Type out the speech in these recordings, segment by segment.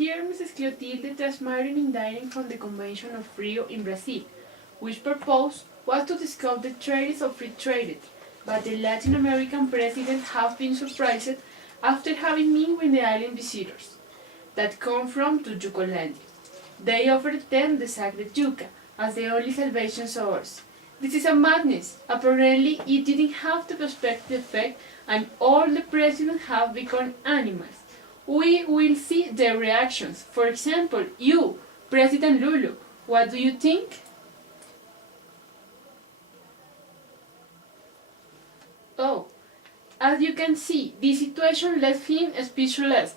Here Mrs. Clotilde transmitted in direct from the Convention of Rio in Brazil, which purpose was to discuss the treaties of free trade, but the Latin American presidents have been surprised after having met with the island visitors that come from to Yucaland. They offered them the sacred yuca as the only salvation source. This is a madness. Apparently, it didn't have the prospective effect, and all the presidents have become animals. We will see their reactions. For example, you, President Lulu, what do you think? Oh, as you can see, the situation left him speechless.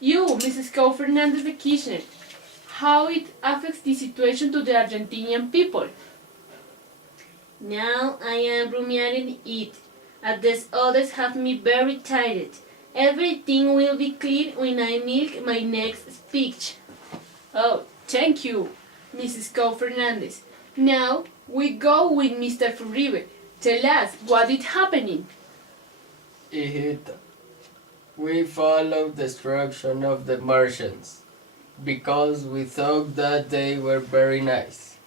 You, Mrs. Coe Fernandez de Kirchner, how it affects the situation to the Argentinian people? Now I am ruminating it, as these others have me very tired. Everything will be clear when I make my next speech. Oh, thank you, Mrs. Coe Fernandez. Now we go with Mr. Furibe. Tell us what is happening. Hijita, we followed the destruction of the Martians because we thought that they were very nice.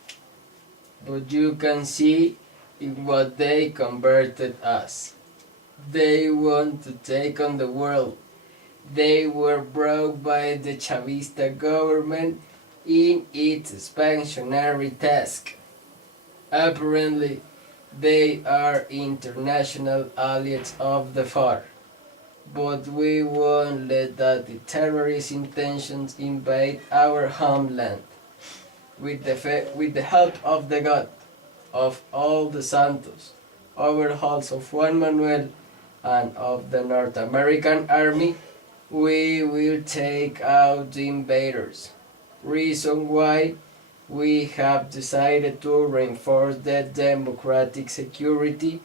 But you can see in what they converted us. They want to take on the world. They were brought by the Chavista government in its expansionary task. Apparently, they are international allies of the FARC. But we won't let that the terrorist intentions invade our homeland. With the help of the God, of all the Santos, overhauls of Juan Manuel, and of the North American Army, we will take out the invaders. Reason why we have decided to reinforce the democratic security,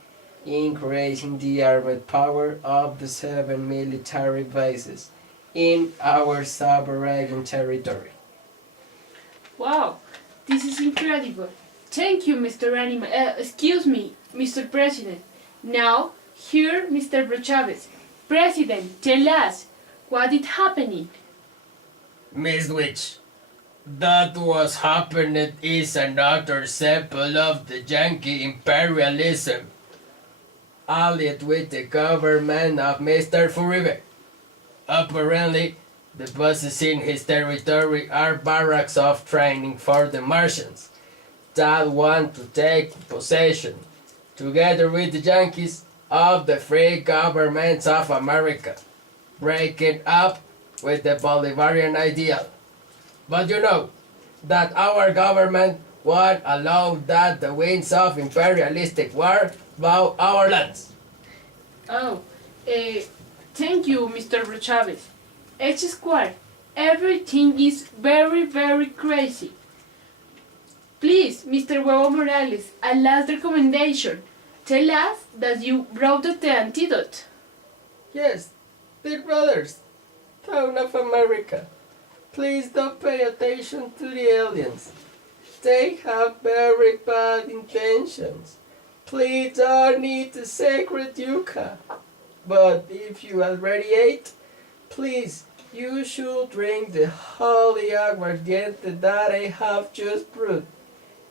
increasing the armed power of the 7 military bases in our sovereign territory. Wow, this is incredible. Thank you, excuse me, Mr. President. Now, here, Mr. Chavez. President, tell us, what is happening? Miss Witch, that was happening is another sample of the Yankee imperialism, allied with the government of Mr. Furibe. Apparently, the bases in his territory are barracks of training for the Martians that want to take possession, together with the Yankees, of the free governments of America, breaking up with the Bolivarian ideal. But you know that our government won't allow that the winds of imperialistic war blow our lands. Oh, thank you, Mr. Chavez. H Square, everything is very, very crazy. Please, Mr. Huevo Morales, a last recommendation. Tell us that you brought the antidote. Yes, dear brothers, town of America, please don't pay attention to the aliens. They have very bad intentions. Please don't eat the sacred yucca. But if you already ate, please, you should drink the holy aguardiente that I have just brewed.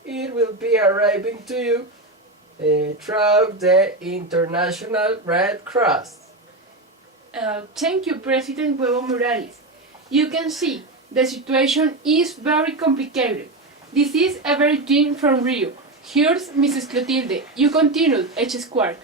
It will be arriving to you through the International Red Cross. Thank you, President Huevo Morales. You can see the situation is very complicated. This is everything from Rio. Here's Mrs. Clotilde. You continue, H. Square.